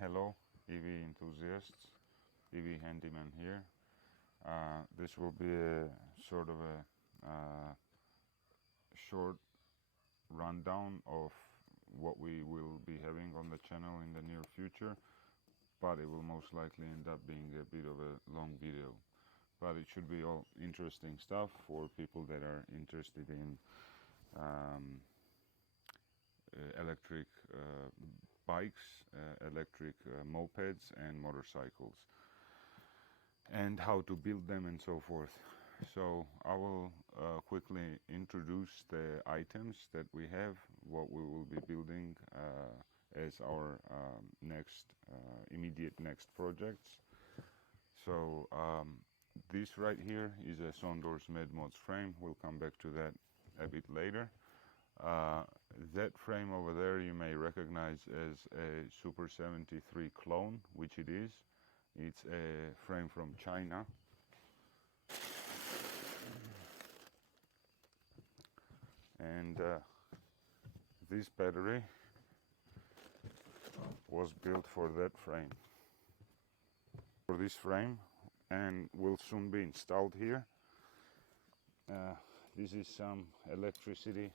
Hello, EV enthusiasts, EV handyman here. This will be a sort of a short rundown of what we will be having on the channel in the near future, but it will most likely end up being a bit of a long video. But it should be all interesting stuff for people that are interested in electric bikes, electric mopeds and motorcycles, and how to build them and so forth. So I will quickly introduce the items that we have, what we will be building as our immediate next projects. So this right here is a Sondors Madmods frame. We'll come back to that a bit later. That frame over there you may recognize as a Super 73 clone, which it is. It's a frame from China. And this battery was built for that frame. For this frame, and will soon be installed here. This is some electricity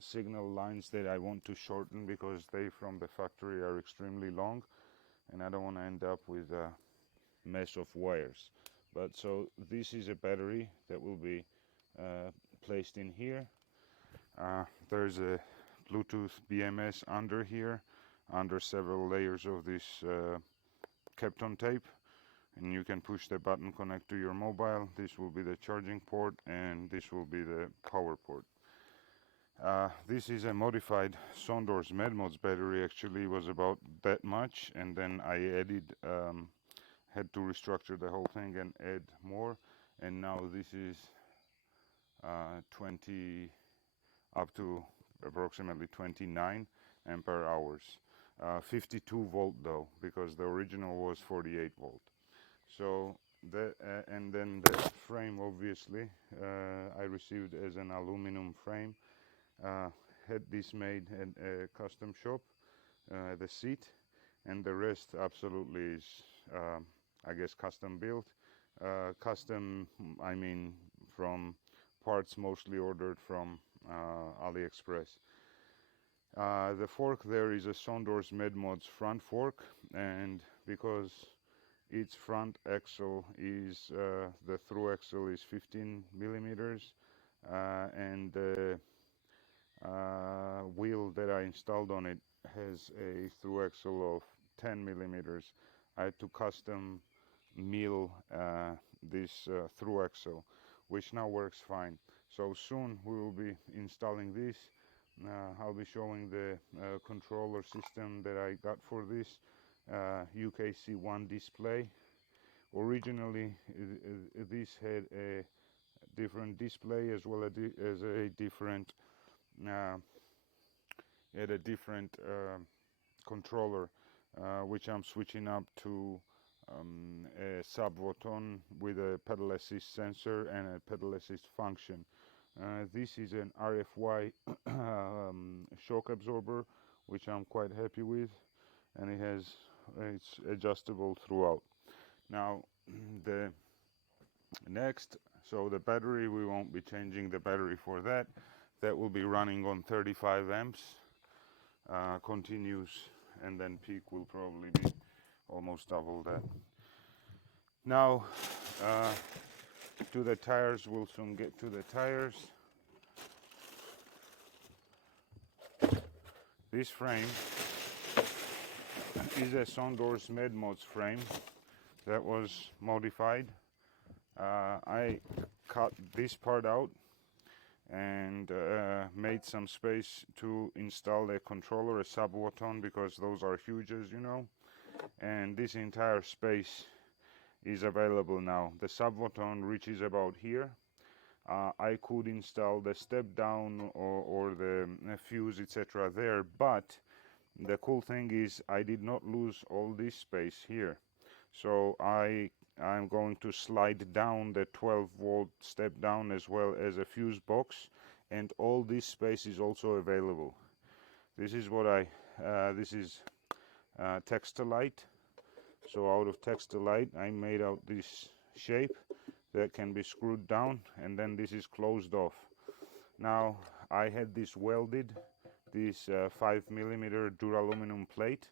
signal lines that I want to shorten because they from the factory are extremely long, and I don't want to end up with a mess of wires. But so this is a battery that will be placed in here. There's a Bluetooth BMS under here, under several layers of this Kapton tape, and you can push the button, connect to your mobile. This will be the charging port, and this will be the power port. This is a modified Sondors Madmods battery. Actually was about that much, and then I had to restructure the whole thing and add more, and now this is 20 up to approximately 29 ampere hours. 52 volt though, because the original was 48 volt. So and then the frame, obviously I received as an aluminum frame. Had this made at a custom shop, the seat, and the rest absolutely is I guess custom built. Custom, I mean from parts mostly ordered from AliExpress. The fork there is a Sondors Madmods front fork, and because its front axle is the through axle is 15 millimeters, and the wheel that I installed on it has a through axle of 10 millimeters. I had to custom mill this through axle, which now works fine. So soon we will be installing this. I'll be showing the controller system that I got for this UKC1 display. Originally this had a different display as well as a different controller, which I'm switching up to a sub-button with a pedal assist sensor and a pedal assist function. This is an RFY shock absorber, which I'm quite happy with, and it's adjustable throughout. Now the next, so the battery, we won't be changing the battery for that. That will be running on 35 amps continuous, and then peak will probably be almost double that. Now to the tires, we'll soon get to the tires. This frame is a Sondors Madmods frame that was modified. I cut this part out and made some space to install a controller, a sub-button, because those are huge, as you know, and this entire space is available now. The sub-button reaches about here. I could install the step down or the fuse, etc. there, but the cool thing is I did not lose all this space here. So I'm going to slide down the 12 volt step down as well as a fuse box, and all this space is also available. This is what this is textilite. So out of textilite I made out this shape that can be screwed down, and then this is closed off. Now I had this welded, this 5mm duraluminum plate.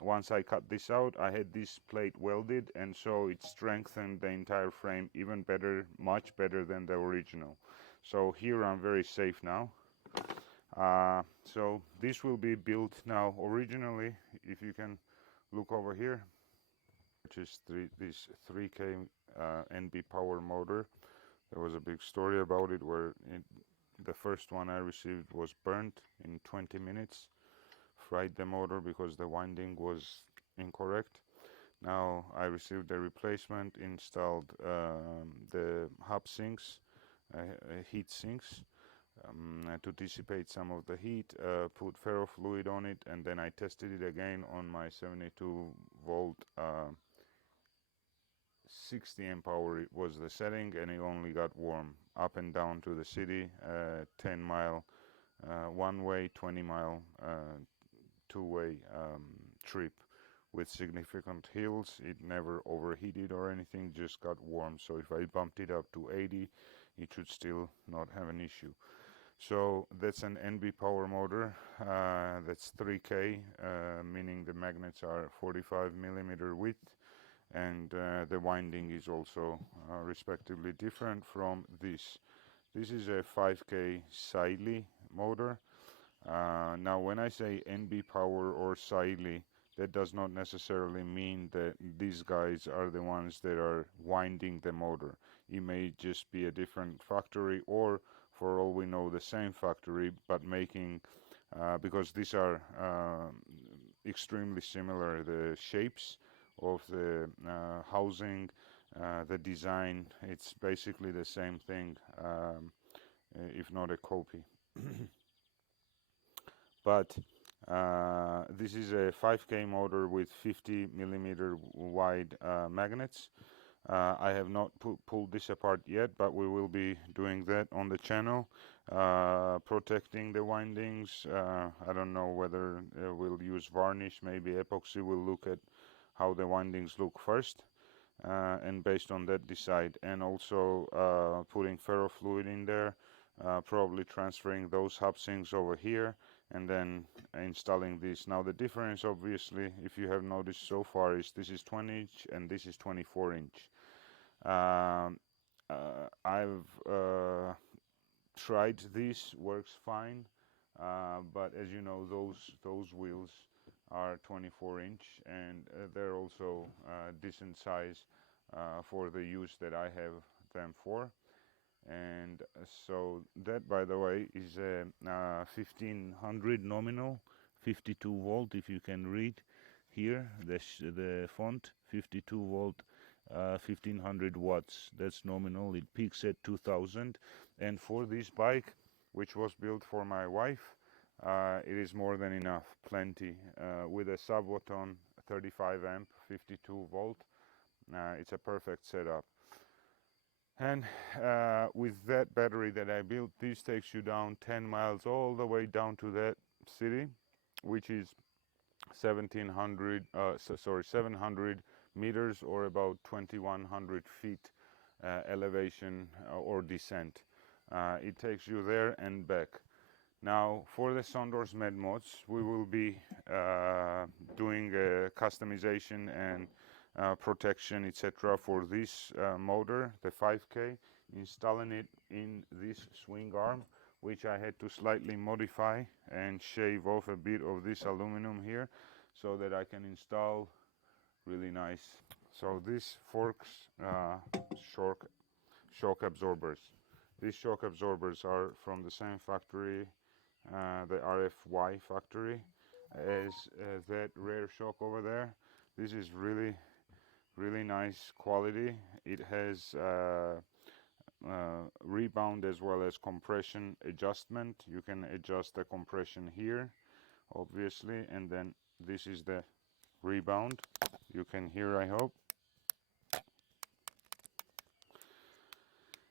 Once I cut this out, I had this plate welded, and so it strengthened the entire frame even better, much better than the original. So here I'm very safe now. So this will be built now. Originally, if you can look over here, which is this 3K NB power motor. There was a big story about it where the first one I received was burnt in 20 minutes. Fried the motor because the winding was incorrect. Now I received a replacement, installed the hub sinks, heat sinks, to dissipate some of the heat, put ferrofluid on it, and then I tested it again on my 72 volt 60 amp hour. It was the setting, and it only got warm up and down to the city, 10 mile one way, 20 mile two-way trip with significant hills. It never overheated or anything, just got warm. So if I bumped it up to 80, it should still not have an issue. So that's an NB power motor. That's 3K, meaning the magnets are 45mm width, and the winding is also respectively different from this. This is a 5K daly motor. Now when I say NB power or daly, that does not necessarily mean that these guys are the ones that are winding the motor. It may just be a different factory, or for all we know the same factory, but making, because these are extremely similar, the shapes of the housing, the design, it's basically the same thing, if not a copy. But this is a 5K motor with 50mm wide magnets. I have not pulled this apart yet, but we will be doing that on the channel, protecting the windings. I don't know whether we'll use varnish, maybe epoxy. We'll look at how the windings look first, and based on that decide. And also putting ferrofluid in there, probably transferring those hub sinks over here, and then installing this. Now the difference, obviously, if you have noticed so far, is this is 20-inch and this is 24-inch. I've tried this, works fine, but as you know, those wheels are 24-inch, and they're also decent size for the use that I have them for. And so that, by the way, is a 1500 nominal, 52 volt, if you can read here the font, 52 volt, 1500 watts. That's nominal. It peaks at 2000, and for this bike, which was built for my wife, it is more than enough, plenty. With a sub-watt-on 35 amp 52 volt, it's a perfect setup. And with that battery that I built, this takes you down 10 miles all the way down to that city, which is 700 meters, or about 2100 feet elevation or descent. It takes you there and back. Now for the Sondors Madmods, we will be doing customization and protection, etc. for this motor, the 5K, installing it in this swing arm, which I had to slightly modify and shave off a bit of this aluminum here so that I can install really nice. So these forks, shock absorbers. These shock absorbers are from the same factory, the RFY factory, as that rear shock over there. This is really nice quality. It has rebound as well as compression adjustment. You can adjust the compression here, obviously, and then this is the rebound. You can hear, I hope.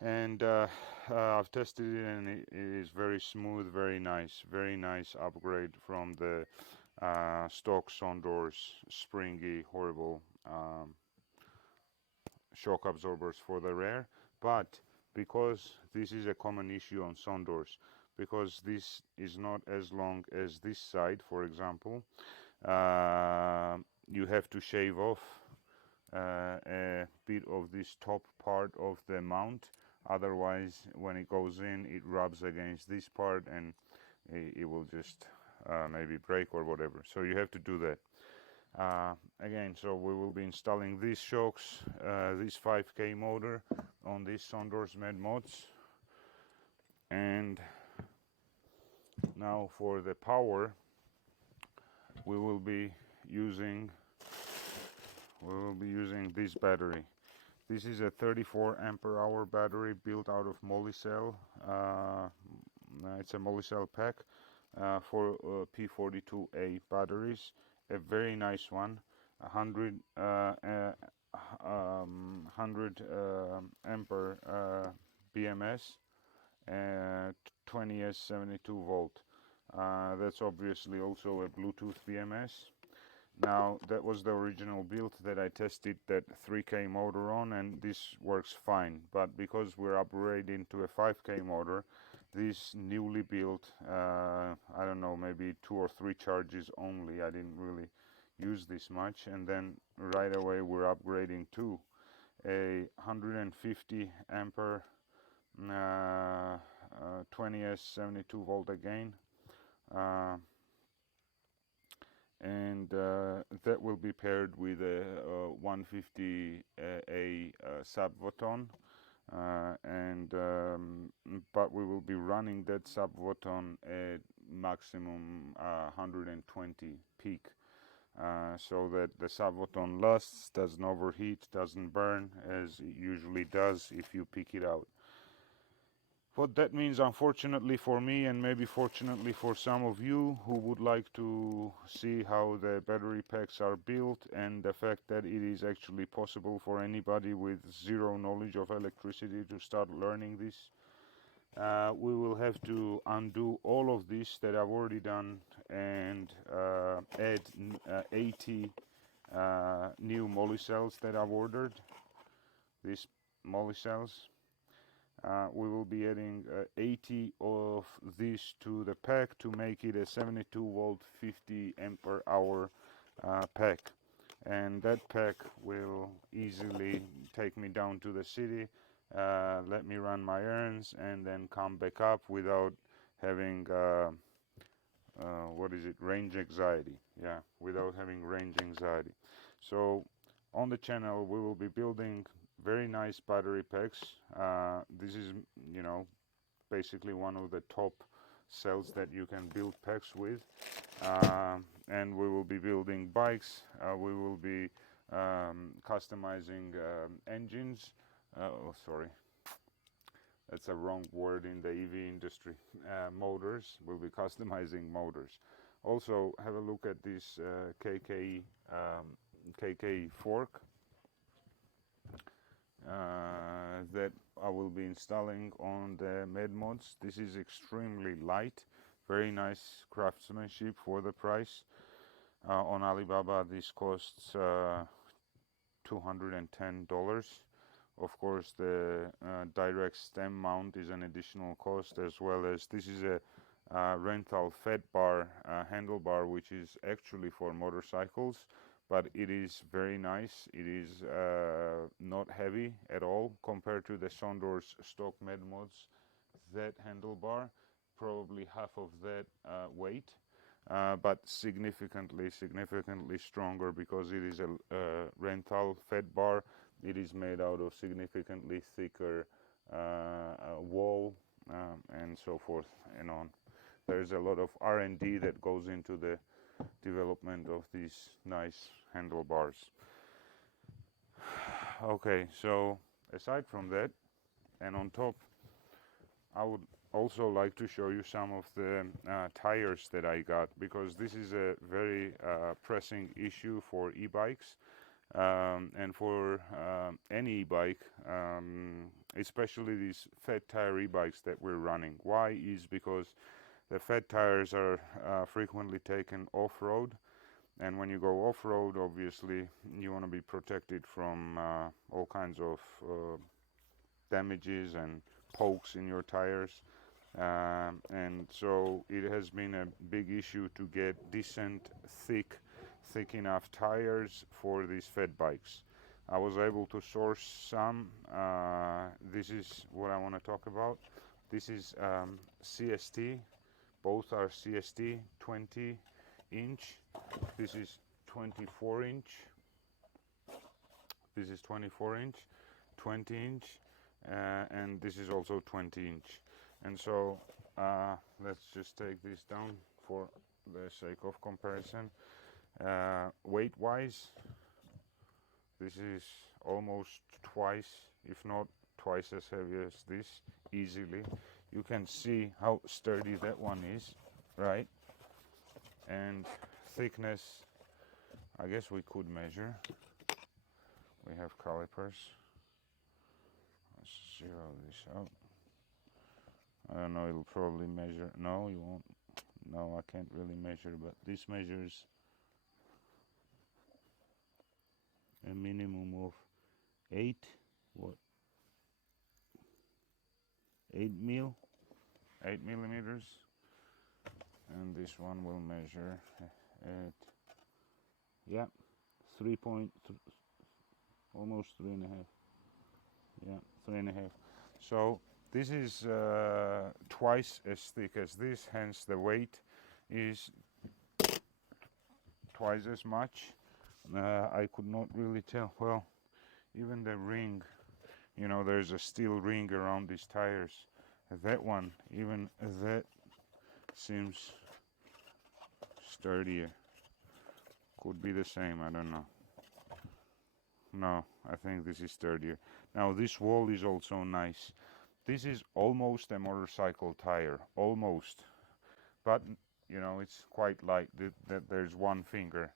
And I've tested it, and it is very smooth, very nice upgrade from the stock Sondors springy horrible shock absorbers for the rear. But because this is a common issue on Sondors, because this is not as long as this side, for example, you have to shave off a bit of this top part of the mount. Otherwise, when it goes in, it rubs against this part and it will just maybe break or whatever. So you have to do that. Again, so we will be installing these shocks, this 5K motor on these Sondors Madmods. And now for the power, we will be using this battery. This is a 34 ampere hour battery built out of Molicel. It's a Molicel pack for P42A batteries. A very nice one, 100 ampere BMS, 20S 72 volt. That's obviously also a Bluetooth BMS. Now that was the original build that I tested that 3K motor on, and this works fine. But because we're upgrading to a 5K motor, this newly built, I don't know, maybe 2 or 3 charges only. I didn't really use this much, and then right away we're upgrading to a 150 ampere 20S 72 volt again. And that will be paired with a 150A subvoton, but we will be running that subvoton at maximum 120 peak, so that the subvoton lasts, doesn't overheat, doesn't burn as it usually does if you pick it out. What that means, unfortunately for me, and maybe fortunately for some of you who would like to see how the battery packs are built, and the fact that it is actually possible for anybody with zero knowledge of electricity to start learning this, we will have to undo all of this that I've already done and add 80 new Molicels that I've ordered, these Molicels. We will be adding 80 of these to the pack to make it a 72 volt 50 ampere hour pack, and that pack will easily take me down to the city, let me run my errands, and then come back up without having range anxiety. Yeah, without having range anxiety. So on the channel we will be building very nice battery packs. This is, basically one of the top cells that you can build packs with. And we will be building bikes. We will be customizing engines. Sorry, that's a wrong word in the EV industry. Motors. We'll be customizing motors. Also, have a look at this KK fork that I will be installing on the Madmods. This is extremely light, very nice craftsmanship for the price. On Alibaba this costs $210. Of course, the direct stem mount is an additional cost, as well as this is a rental fed bar handlebar, which is actually for motorcycles, but it is very nice. It is not heavy at all compared to the Sondors stock Madmods. That handlebar, probably half of that weight, but significantly stronger, because it is a rental fed bar. It is made out of significantly thicker wool, and so forth and on. There's a lot of R&D that goes into the development of these nice handlebars. Okay, so aside from that, and on top, I would also like to show you some of the tires that I got, because this is a very pressing issue for e-bikes, and for any e-bike, especially these fat tire e-bikes that we're running. Why? Is because The fat tires are frequently taken off-road, and when you go off-road, obviously you want to be protected from all kinds of damages and pokes in your tires. And so it has been a big issue to get decent, thick enough tires for these fat bikes. I was able to source some. This is what I want to talk about. This is CST. Both are CST 20 inch. This is 24 inch. This is 24 inch, 20 inch, and this is also 20 inch. And so let's just take this down for the sake of comparison. Weight wise, this is almost twice, if not twice as heavy as this, easily. You can see how sturdy that one is, right? And thickness, I guess we could measure. We have calipers. Let's zero this out. I don't know, it'll probably measure. No, you won't. No, I can't really measure, but this measures a minimum of 8 millimeters, and this one will measure at 3 almost 3.5. Yeah, 3.5. So this is twice as thick as this, hence the weight is twice as much. I could not really tell. Well, even the ring, you know, there's a steel ring around these tires. That one, even that seems sturdier. Could be the same, I don't know. No, I think this is sturdier. Now this wall is also nice. This is almost a motorcycle tire, almost. But, you know, it's quite light. There's one finger,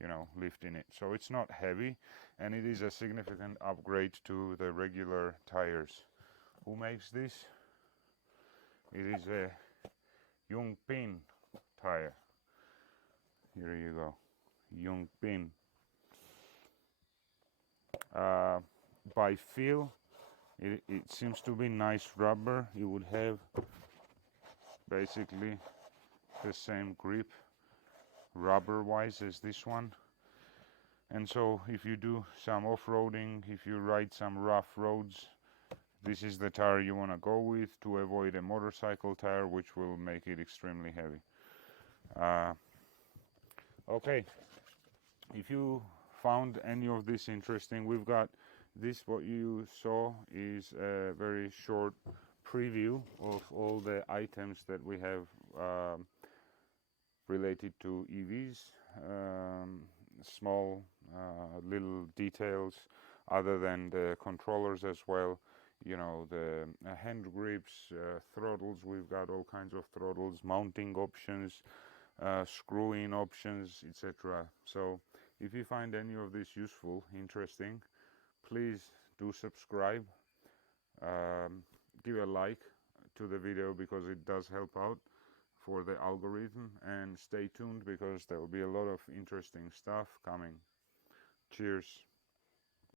you know, lifting it. So it's not heavy, and it is a significant upgrade to the regular tires. Who makes this? It is a Pin tire. Here you go, Pin. By feel, it seems to be nice rubber. You would have basically the same grip rubber wise as this one, and so if you do some off-roading, if you ride some rough roads, this is the tire you want to go with to avoid a motorcycle tire, which will make it extremely heavy. Okay, if you found any of this interesting, we've got this. What you saw is a very short preview of all the items that we have related to EVs, small little details other than the controllers as well. You know, the hand grips, throttles. We've got all kinds of throttles, mounting options, screw-in options, etc. So if you find any of this useful, interesting, please do subscribe, give a like to the video because it does help out for the algorithm, and stay tuned because there will be a lot of interesting stuff coming. Cheers.